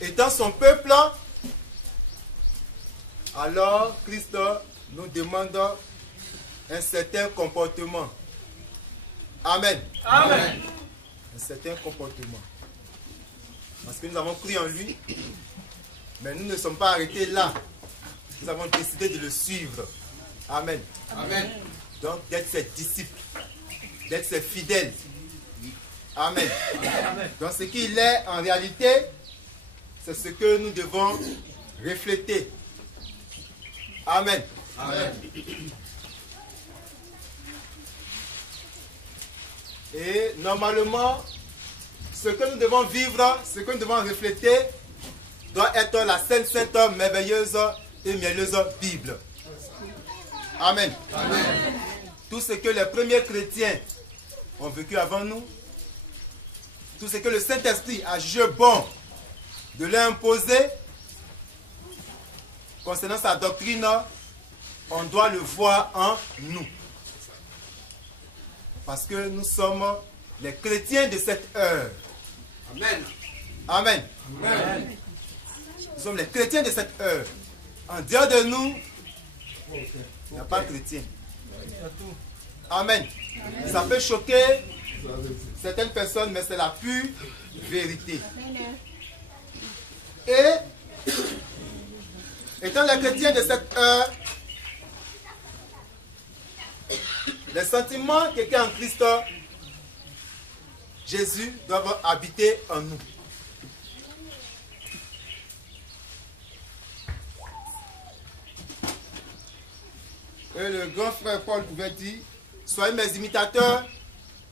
étant son peuple, alors Christ nous demande un certain comportement. Amen. Amen. Un certain comportement. Parce que nous avons cru en lui, mais nous ne sommes pas arrêtés là. Nous avons décidé de le suivre. Amen. Amen. Donc d'être ses disciples, d'être ses fidèles. Amen. Amen. Donc ce qu'il est en réalité, c'est ce que nous devons refléter. Amen. Amen. Et normalement, ce que nous devons vivre, ce que nous devons refléter, doit être la sainte, merveilleuse et mielleuse Bible. Amen. Amen. Tout ce que les premiers chrétiens ont vécu avant nous, tout ce que le Saint-Esprit a jugé bon de leur imposer, concernant sa doctrine, on doit le voir en nous. Parce que nous sommes les chrétiens de cette heure. Amen. Amen. Amen. Nous sommes les chrétiens de cette heure. En dehors de nous, il n'y a pas de chrétien. Amen. Ça peut choquer certaines personnes, mais c'est la pure vérité. Et, étant les chrétiens de cette heure, les sentiments qui étaient en Christ Jésus doivent habiter en nous. Et le grand frère Paul pouvait dire, soyez mes imitateurs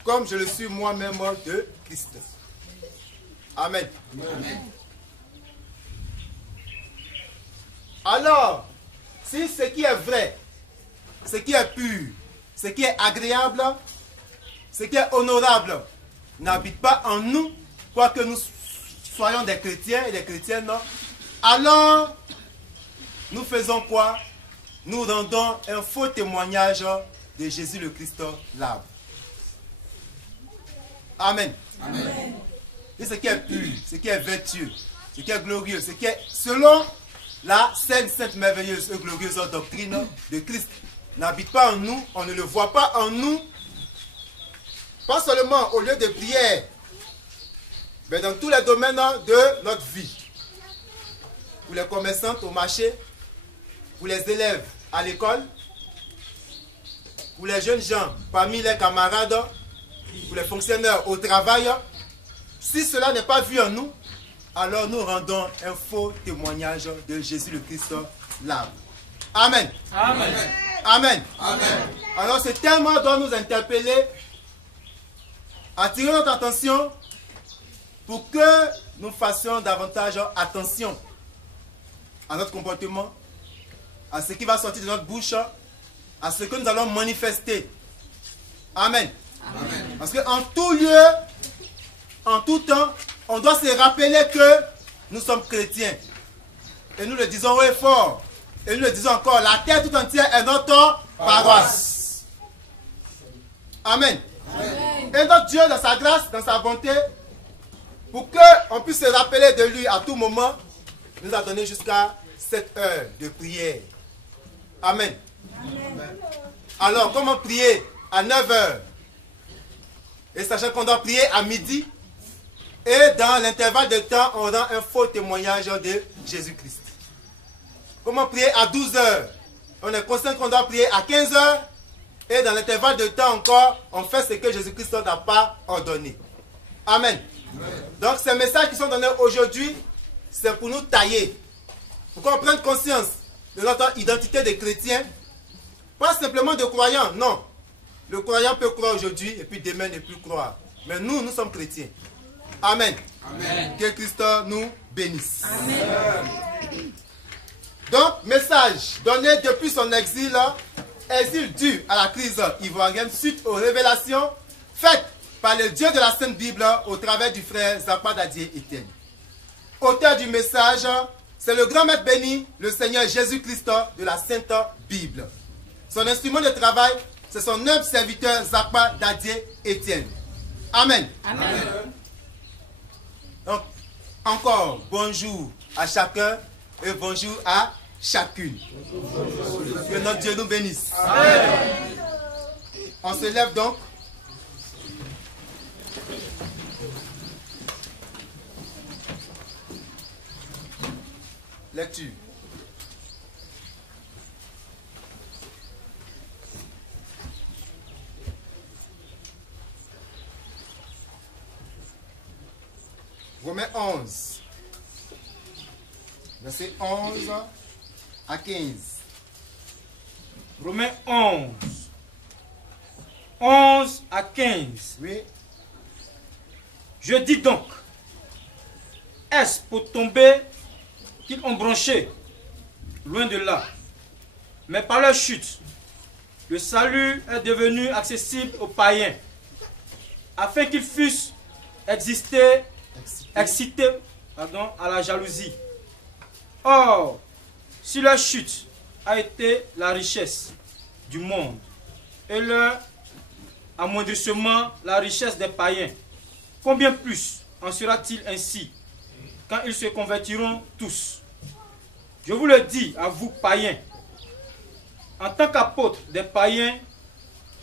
comme je le suis moi-même de Christ. Amen. Amen. Alors, si ce qui est vrai, ce qui est pur, ce qui est agréable, ce qui est honorable n'habite pas en nous, quoique nous soyons des chrétiens et des chrétiennes, alors nous faisons quoi? Nous rendons un faux témoignage de Jésus le Christ, l'arbre. Amen. Amen. Et ce qui est pur, ce qui est vertueux, ce qui est glorieux, ce qui est selon la sainte, merveilleuse et glorieuse doctrine de Christ n'habite pas en nous, on ne le voit pas en nous, pas seulement au lieu de prière, mais dans tous les domaines de notre vie. Pour les commerçants au marché, pour les élèves à l'école, pour les jeunes gens parmi les camarades, pour les fonctionnaires au travail. Si cela n'est pas vu en nous, alors nous rendons un faux témoignage de Jésus le Christ, l'arbre. Amen. Amen. Amen. Amen. Alors ce thème doit nous interpeller, attirer notre attention pour que nous fassions davantage attention à notre comportement, à ce qui va sortir de notre bouche, à ce que nous allons manifester. Amen. Amen. Parce qu'en tout lieu, en tout temps, on doit se rappeler que nous sommes chrétiens. Et nous le disons haut et fort. Et nous le disons encore, la terre tout entière est notre paroisse. Amen. Amen. Et notre Dieu, dans sa grâce, dans sa bonté, pour qu'on puisse se rappeler de lui à tout moment, nous a donné jusqu'à 7 heures de prière. Amen. Amen. Alors, comment prier à 9 heures? Et sachant qu'on doit prier à midi, et dans l'intervalle de temps, on rend un faux témoignage de Jésus-Christ. Comment prier à 12 heures? On est conscient qu'on doit prier à 15 heures, et dans l'intervalle de temps encore, on fait ce que Jésus-Christ n'a pas ordonné. Amen. Amen. Donc ces messages qui sont donnés aujourd'hui, c'est pour nous tailler, pour qu'on prenne conscience de notre identité de chrétien, pas simplement de croyants, non. Le croyant peut croire aujourd'hui et puis demain ne plus croire. Mais nous, nous sommes chrétiens. Amen. Amen. Que Christ nous bénisse. Amen. Donc, message donné depuis son exil dû à la crise ivoirienne suite aux révélations faites par le Dieu de la Sainte Bible au travers du frère Zakpa Dadie Etienne. Auteur du message, c'est le grand maître béni, le Seigneur Jésus-Christ de la Sainte Bible. Son instrument de travail, c'est son humble serviteur Zakpa Dadie Etienne. Amen. Amen. Donc, Encore, bonjour à chacun et bonjour à chacune. Que notre Dieu nous bénisse. Amen. On se lève donc. Lecture. Romains 11, verset 11 à 15. Romains 11, 11 à 15. Oui. Je dis donc, est-ce pour tomber qu'ils ont branché? Loin de là. Mais par leur chute, le salut est devenu accessible aux païens, afin qu'ils fussent excités à la jalousie. Or, si leur chute a été la richesse du monde et leur amoindrissement la richesse des païens, combien plus en sera-t-il ainsi quand ils se convertiront tous? Je vous le dis à vous païens, en tant qu'apôtre des païens,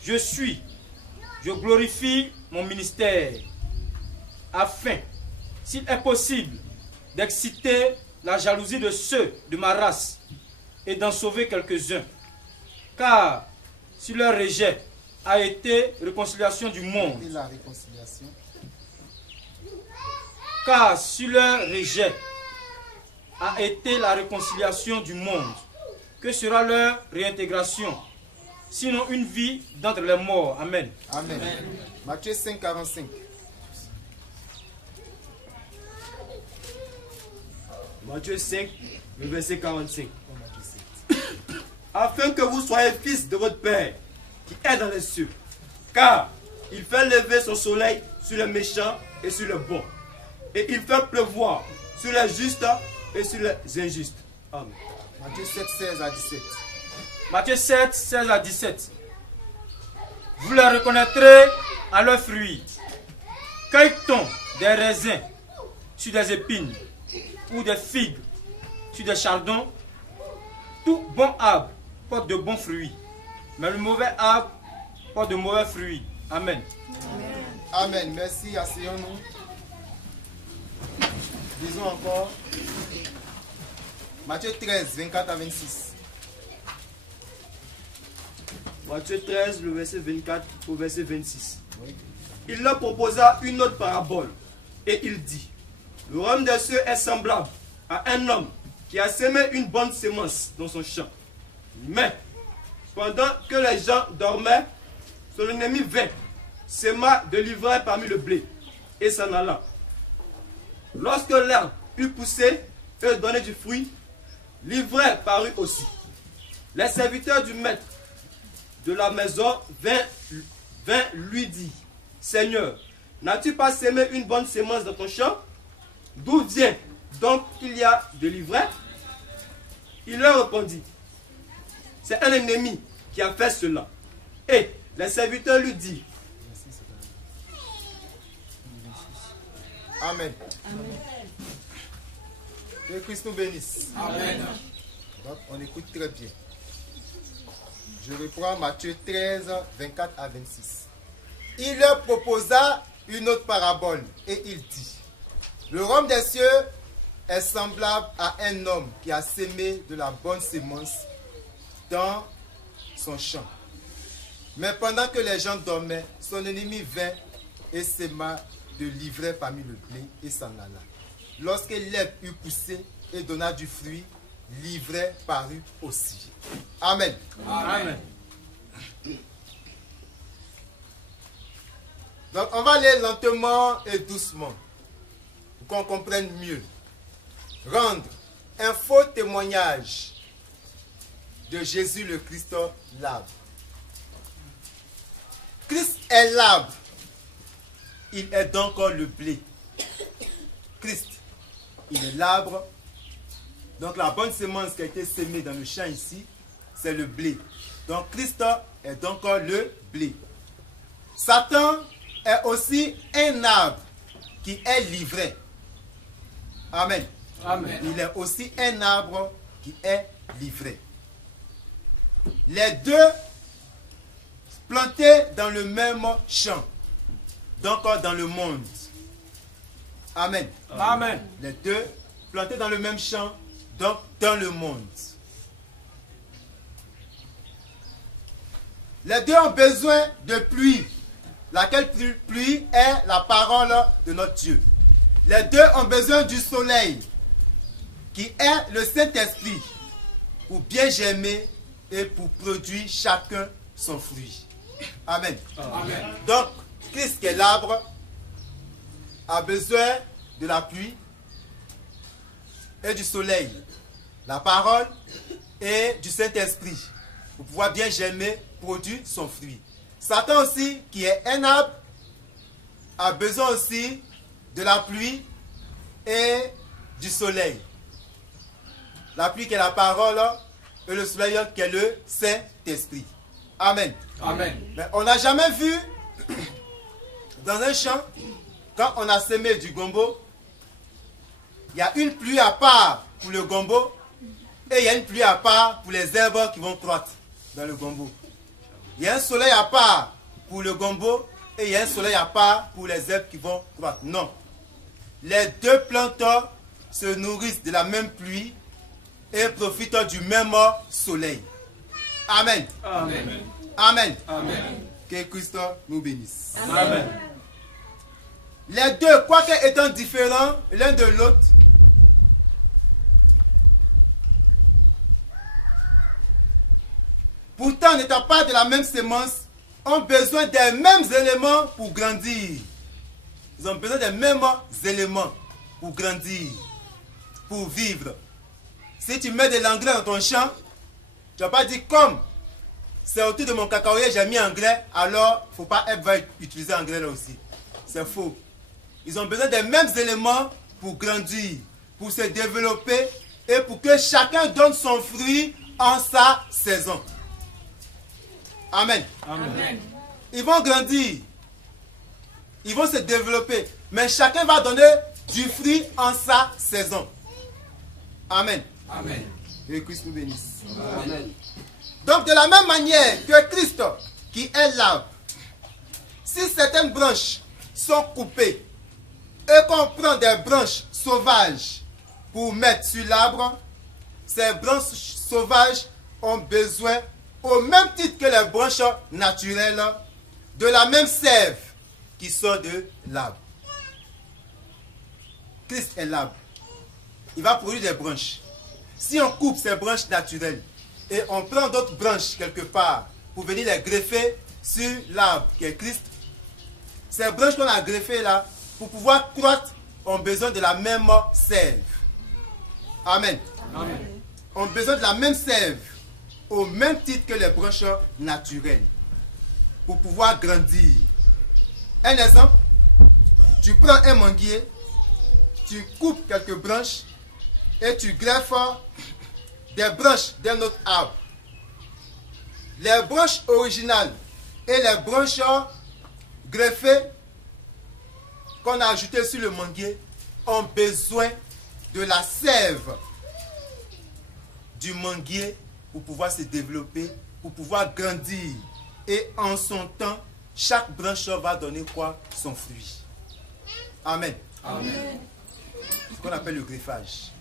je glorifie mon ministère, afin, s'il est possible, d'exciter la jalousie de ceux de ma race et d'en sauver quelques-uns. Car si leur rejet a été réconciliation du monde, Et la réconciliation. car si leur rejet a été la réconciliation du monde, que sera leur réintégration? Sinon une vie d'entre les morts. Amen. Amen. Matthieu 5, 45. Matthieu 5, le verset 45. Afin que vous soyez fils de votre Père qui est dans les cieux. Car il fait lever son soleil sur les méchants et sur les bons. Et il fait pleuvoir sur les justes et sur les injustes. Amen. Matthieu 7, 16 à 17. Matthieu 7, 16 à 17. Vous les reconnaîtrez à leurs fruits. Cueille-t-on des raisins sur des épines ou des figues sur des chardons? Tout bon arbre porte de bons fruits, mais le mauvais arbre porte de mauvais fruits. Amen. Amen. Merci. Asseyons-nous. Lisons encore. Matthieu 13, 24 à 26. Matthieu 13, le verset 24 au verset 26. Oui. Il leur proposa une autre parabole et il dit: le royaume des cieux est semblable à un homme qui a semé une bonne sémence dans son champ. Mais pendant que les gens dormaient, son ennemi vint, sema de l'ivraie parmi le blé et s'en alla. Lorsque l'herbe eut poussé et donné du fruit, l'ivraie parut aussi. Les serviteurs du maître de la maison vint lui dire: Seigneur, n'as-tu pas semé une bonne sémence dans ton champ? D'où vient donc qu'il y a de l'ivraie? Il leur répondit: c'est un ennemi qui a fait cela. Et les serviteurs lui disent: Amen. Que Christ nous bénisse. Amen. Donc, on écoute très bien. Je reprends Matthieu 13, 24 à 26. Il leur proposa une autre parabole et il dit: le royaume des cieux est semblable à un homme qui a sémé de la bonne sémence dans son champ. Mais pendant que les gens dormaient, son ennemi vint et sema de l'ivraie parmi le blé et s'en alla. Lorsque l'herbe eut poussé et donna du fruit, l'ivraie parut aussi. Amen. Amen. Donc on va aller lentement et doucement pour qu'on comprenne mieux. Rendre un faux témoignage de Jésus le Christ, l'arbre. Christ est l'arbre. Il est donc le blé. Christ, il est l'arbre. Donc la bonne semence qui a été sémée dans le champ ici, c'est le blé. Donc Christ est donc le blé. Satan est aussi un arbre qui est l'ivraie. Amen. Amen. Il est aussi un arbre qui est livré. Les deux plantés dans le même champ, donc dans le monde. Amen. Amen. Les deux plantés dans le même champ, donc dans le monde. Les deux ont besoin de pluie, laquelle pluie est la parole de notre Dieu. Les deux ont besoin du soleil, qui est le Saint-Esprit, pour bien germer et pour produire chacun son fruit. Amen. Amen. Donc, Christ qui est l'arbre a besoin de la pluie et du soleil, la parole et du Saint-Esprit, pour pouvoir bien germer, produire son fruit. Satan aussi, qui est un arbre, a besoin aussi de la pluie et du soleil. La pluie qui est la parole et le soleil qui est le Saint-Esprit. Amen. Amen. Mais on n'a jamais vu dans un champ, quand on a semé du gombo, il y a une pluie à part pour le gombo et il y a une pluie à part pour les herbes qui vont croître dans le gombo. Il y a un soleil à part pour le gombo et il y a un soleil à part pour les herbes qui vont croître. Non. Les deux plantes se nourrissent de la même pluie et profitent du même soleil. Amen. Amen. Amen. Amen. Que Christ nous bénisse. Amen. Les deux, quoique étant différents l'un de l'autre, pourtant n'étant pas de la même sémence, ont besoin des mêmes éléments pour grandir. Ils ont besoin des mêmes éléments pour grandir, pour vivre. Si tu mets de l'engrais dans ton champ, tu ne vas pas dire comme c'est autour de mon cacaoyer, j'ai mis engrais, alors il ne faut pas utiliser engrais là aussi. C'est faux. Ils ont besoin des mêmes éléments pour grandir, pour se développer et pour que chacun donne son fruit en sa saison. Amen. Amen. Ils vont grandir, ils vont se développer, mais chacun va donner du fruit en sa saison. Amen. Amen. Que Christ nous bénisse. Amen. Donc de la même manière que Christ, qui est l'arbre, si certaines branches sont coupées et qu'on prend des branches sauvages pour mettre sur l'arbre, ces branches sauvages ont besoin, au même titre que les branches naturelles, de la même sève qui sort de l'arbre. Christ est l'arbre. Il va produire des branches. Si on coupe ces branches naturelles et on prend d'autres branches quelque part pour venir les greffer sur l'arbre qui est Christ, ces branches qu'on a greffées là, pour pouvoir croître, ont besoin de la même sève. Amen. Amen. Ont besoin de la même sève, au même titre que les branches naturelles, pour pouvoir grandir. Un exemple, tu prends un manguier, tu coupes quelques branches et tu greffes des branches d'un autre arbre. Les branches originales et les branches greffées qu'on a ajoutées sur le manguier ont besoin de la sève du manguier pour pouvoir se développer, pour pouvoir grandir. Et en son temps, chaque branche va donner quoi? Son fruit. Amen. Amen. Ce qu'on appelle le greffage.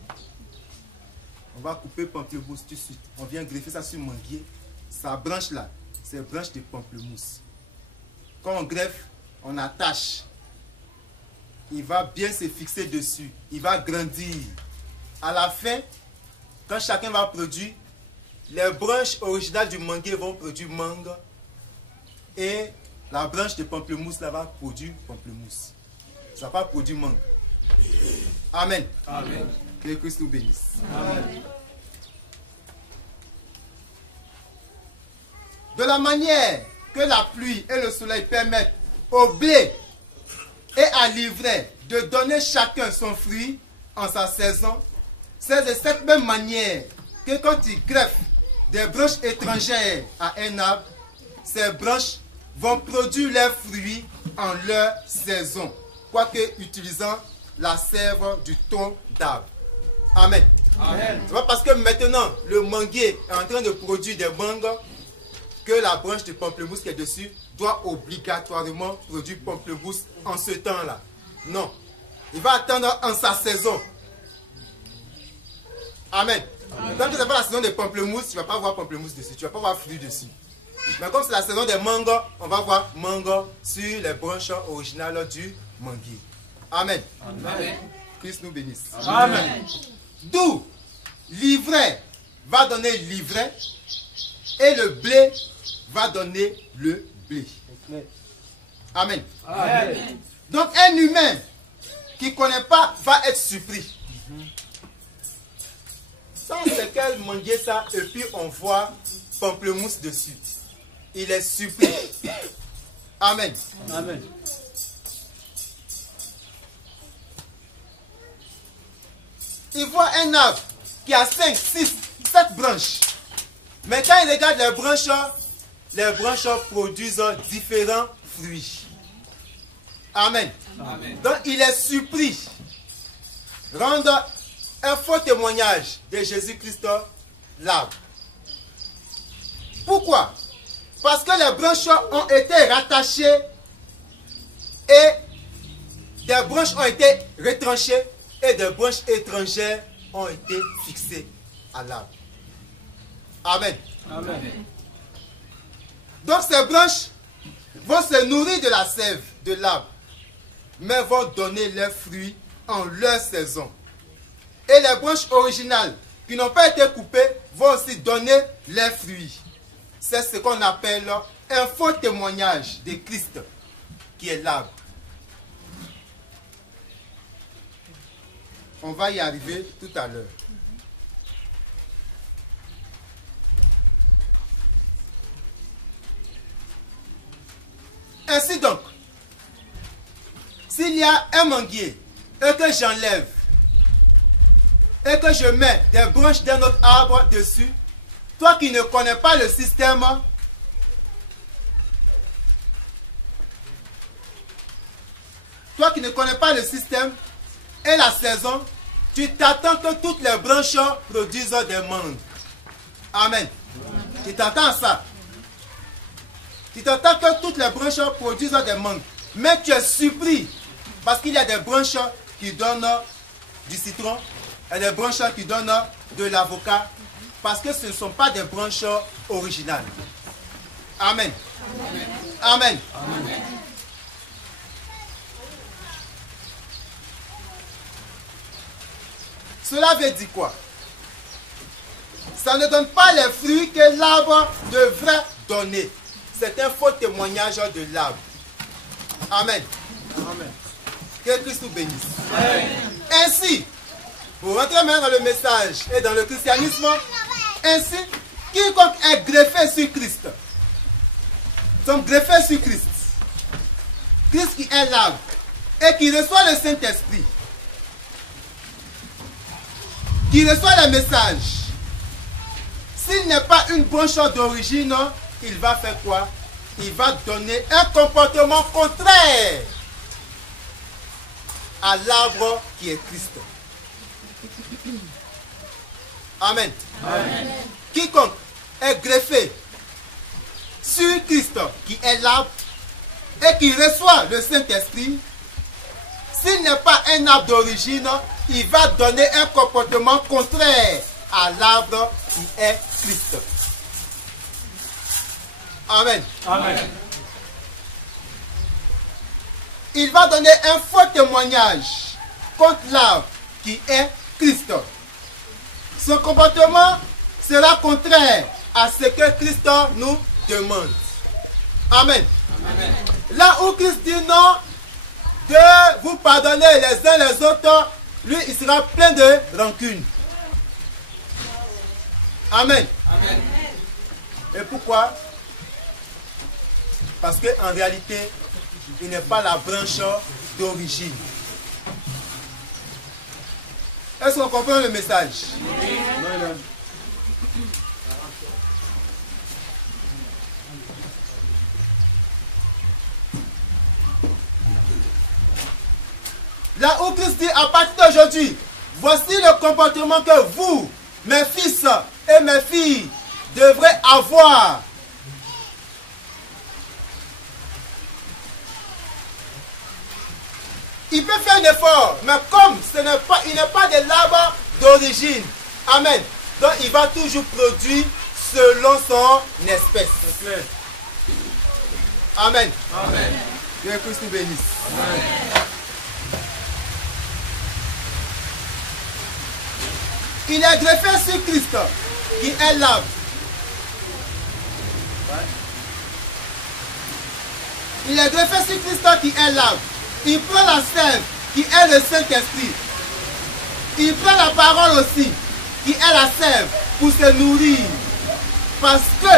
On va couper pamplemousse tout de suite. On vient greffer ça sur manguier. Sa branche là, c'est une branche de pamplemousse. Quand on greffe, on attache. Il va bien se fixer dessus. Il va grandir. À la fin, quand chacun va produire, les branches originales du manguier vont produire mangue. Et la branche de pamplemousse là va produire pamplemousse. Ça va produire mangue. Amen. Amen. Que Christ nous bénisse. Amen. De la manière que la pluie et le soleil permettent au blé et à l'ivraie de donner chacun son fruit en sa saison, c'est de cette même manière que quand tu greffes des branches étrangères à un arbre, ces branches vont produire leurs fruits en leur saison, quoique utilisant la sève du tronc d'arbre. Amen. Amen. C'est pas parce que maintenant le manguier est en train de produire des mangues que la branche de pamplemousse qui est dessus doit obligatoirement produire pamplemousse en ce temps-là. Non. Il va attendre en sa saison. Amen. Tant que ce n'est pas la saison des pamplemousses, tu ne vas pas voir pamplemousse dessus, tu ne vas pas voir fruits dessus. Mais comme c'est la saison des mangues, on va voir mangues sur les branches originales du manguier. Amen. Amen. Christ nous bénisse. Amen. D'où l'ivraie va donner l'ivraie et le blé va donner le blé. Amen. Amen. Donc un humain qui ne connaît pas va être surpris. Ça, c'est quel manguier ça, et puis on voit pamplemousse dessus. Il est surpris. Amen. Amen. Il voit un arbre qui a 5, 6, 7 branches. Mais quand il regarde les branches produisent différents fruits. Amen. Amen. Donc il est surpris. Rendre un faux témoignage de Jésus-Christ, l'arbre. Pourquoi? Parce que les branches ont été rattachées et des branches ont été retranchées et des branches étrangères ont été fixées à l'arbre. Amen. Amen. Donc ces branches vont se nourrir de la sève de l'arbre, mais vont donner leurs fruits en leur saison. Et les branches originales qui n'ont pas été coupées vont aussi donner leurs fruits. C'est ce qu'on appelle un faux témoignage de Christ, qui est l'arbre. On va y arriver tout à l'heure. Ainsi donc, s'il y a un manguier et que j'enlève et que je mets des branches d'un autre arbre dessus, toi qui ne connais pas le système, et la saison, tu t'attends que toutes les branches produisent des mangues. Amen. Tu t'attends à ça. Tu t'attends que toutes les branches produisent des mangues. Mais tu es surpris parce qu'il y a des branches qui donnent du citron et des branches qui donnent de l'avocat parce que ce ne sont pas des branches originales. Amen. Amen. Amen. Cela veut dire quoi? Ça ne donne pas les fruits que l'arbre devrait donner. C'est un faux témoignage de l'arbre. Amen. Amen. Que Christ nous bénisse. Amen. Ainsi, pour rentrer maintenant dans le message et dans le christianisme, ainsi, quiconque est greffé sur Christ, sont greffés sur Christ, Christ qui est l'arbre, et qui reçoit le Saint-Esprit, qui reçoit le message, s'il n'est pas une branche d'origine, il va faire quoi? Il va donner un comportement contraire à l'arbre qui est Christ. Amen. Amen. Quiconque est greffé sur Christ, qui est l'arbre, et qui reçoit le Saint-Esprit, s'il n'est pas un arbre d'origine, il va donner un comportement contraire à l'arbre qui est Christ. Amen. Amen. Il va donner un faux témoignage contre l'arbre qui est Christ. Son comportement sera contraire à ce que Christ nous demande. Amen. Amen. Là où Christ dit non de vous pardonner les uns les autres, lui il sera plein de rancune. Amen. Amen. Et pourquoi? Parce qu'en réalité, il n'est pas la branche d'origine. Est-ce qu'on comprend le message? Amen. là où Christ dit à partir d'aujourd'hui, voici le comportement que vous, mes fils et mes filles, devrez avoir. Il peut faire un effort, mais comme il n'est pas de l'arbre d'origine. Amen. Donc il va toujours produire selon son espèce. Amen. Amen. Que Christ nous bénisse. Amen. Il est greffé sur Christ, qui est l'arbre. Il est greffé sur Christ, qui est l'arbre. Il prend la sève, qui est le Saint-Esprit. Il prend la parole aussi, qui est la sève, pour se nourrir. Parce que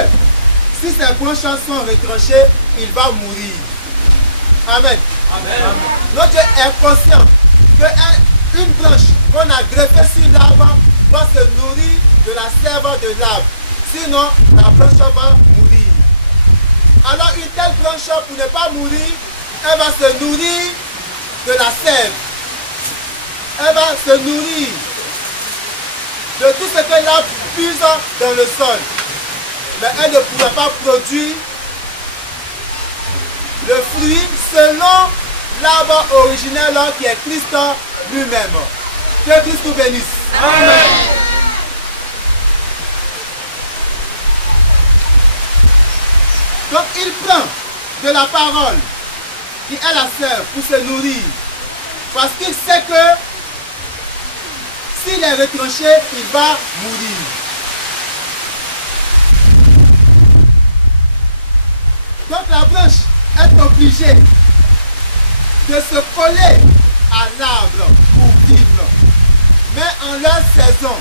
si ses branches sont retranchées, il va mourir. Amen. Amen. Notre Dieu est conscient qu'une branche qu'on a greffée sur l'arbre va se nourrir de la sève de l'arbre. Sinon, la branche va mourir. Alors une telle branche, pour ne pas mourir, elle va se nourrir de la sève. Elle va se nourrir de tout ce que l'arbre puise dans le sol. Mais elle ne pourra pas produire le fruit selon l'arbre originel qui est Christ lui-même. Que Christ nous bénisse. Amen. Donc il prend de la parole qui est la sève pour se nourrir. Parce qu'il sait que s'il est retranché, il va mourir. Donc la branche est obligée de se coller à l'arbre pour vivre. Mais en leur saison,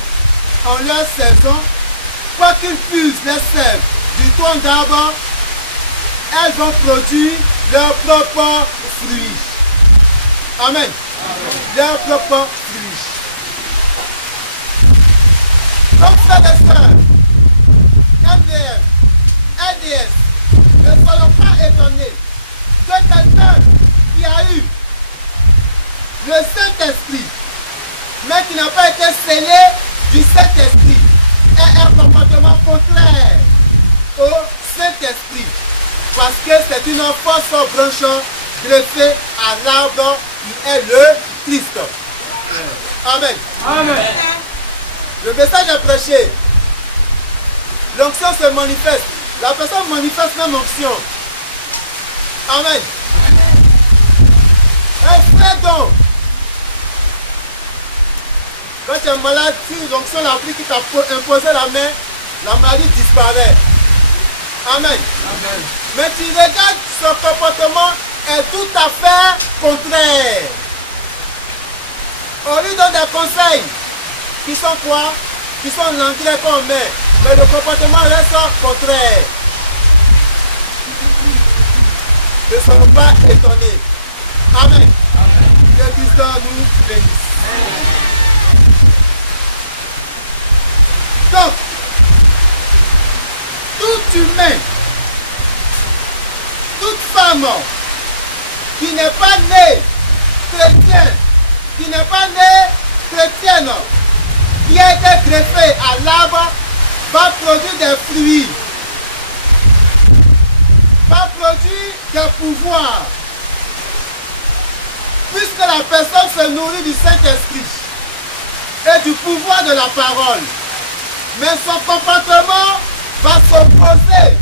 quoi qu'ils puissent les sèves du tronc d'arbre, elles vont produire leurs propres fruits. Amen. Amen. Leurs propres fruits. Donc frères et sœurs, MDF, LDS, ne soyons pas étonnés que quelqu'un qui a eu le Saint-Esprit, mais qui n'a pas été scellé du Saint-Esprit, ait un comportement contraire au Saint-Esprit. Parce que c'est une fausse branche greffée à l'arbre qui est le Christ. Amen. Amen. Le message est prêché. L'onction se manifeste. La personne manifeste même l'onction. Amen. Un frère donc. Quand tu es malade, si l'onction l'a pris qui t'a imposé la main, la maladie disparaît. Amen. Amen. Mais tu regardes, son comportement est tout à fait contraire. On lui donne des conseils qui sont quoi? Qui sont l'engrais qu'on met. Mais le comportement reste contraire. Ne soyons pas étonnés. Amen. Que Christ nous bénisse. Donc, tout humain, toute femme qui n'est pas née chrétienne, qui n'est pas née chrétienne, qui a été greffée à l'arbre, va produire des fruits, va produire des pouvoirs, puisque la personne se nourrit du Saint-Esprit et du pouvoir de la parole. Mais son comportement va s'opposer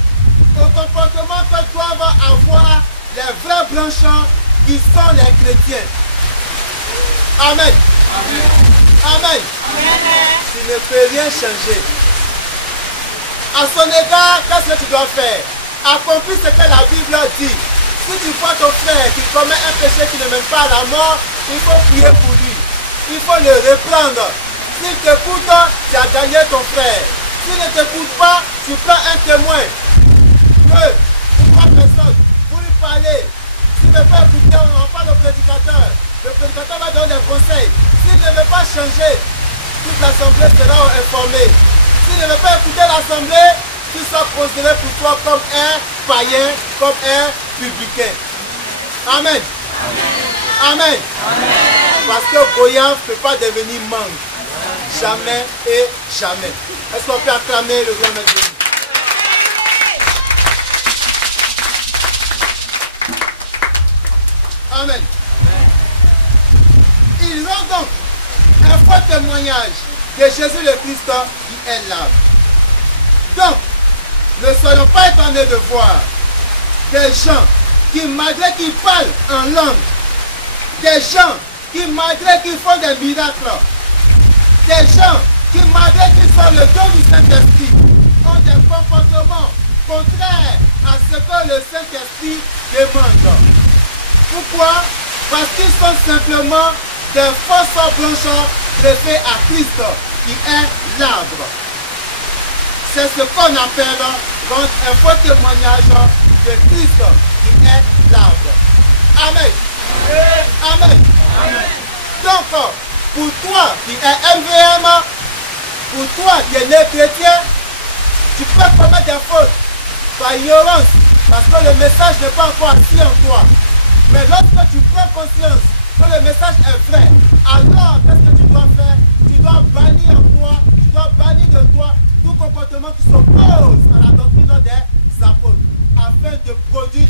au comportement que doivent avoir les vrais blanchants qui sont les chrétiens. Amen. Amen. Amen. Tu ne peux rien changer. À son égard, qu'est-ce que tu dois faire? Accomplis ce que la Bible dit. Si tu vois ton frère qui commet un péché qui ne mène pas à la mort, il faut prier pour lui. Il faut le reprendre. S'il t'écoute, tu as gagné ton frère. S'il ne t'écoute pas, tu prends un témoin. Deux ou trois personnes pour lui parler. S'il ne veut pas écouter, on n'en parle au prédicateur. Le prédicateur va donner des conseils. S'il ne veut pas changer, toute l'assemblée sera informée. S'il ne veut pas écouter l'assemblée, tu seras considéré pour toi comme un païen, comme un publicain. Amen. Amen. Amen. Amen. Parce que Goyave ne peut pas devenir mangue. Jamais et jamais. Est-ce qu'on peut acclamer le grand maître de Dieu? Amen. Il rend donc un fort témoignage de Jésus le Christ qui est l'arbre. Donc, ne soyons pas étonnés de voir des gens qui, malgré qu'ils parlent en langue, des gens qui, malgré qu'ils font des miracles, des gens qui, malgré qu'ils sont le don du Saint-Esprit, ont des comportements contraires à ce que le Saint-Esprit demande. Pourquoi? Parce qu'ils sont simplement des fausses blancheurs greffés à Christ, qui est l'arbre. C'est ce qu'on appelle donc un faux témoignage de Christ, qui est l'arbre. Amen. Amen. Amen. Donc, pour toi qui es MVM, pour toi qui es né chrétien, tu peux commettre des fautes par ignorance, parce que le message n'est pas encore assis en toi. Mais lorsque tu prends conscience que le message est vrai, alors qu'est-ce que tu dois faire? Tu dois bannir en toi, tu dois bannir de toi tout comportement qui s'oppose à la doctrine des apôtres, afin de produire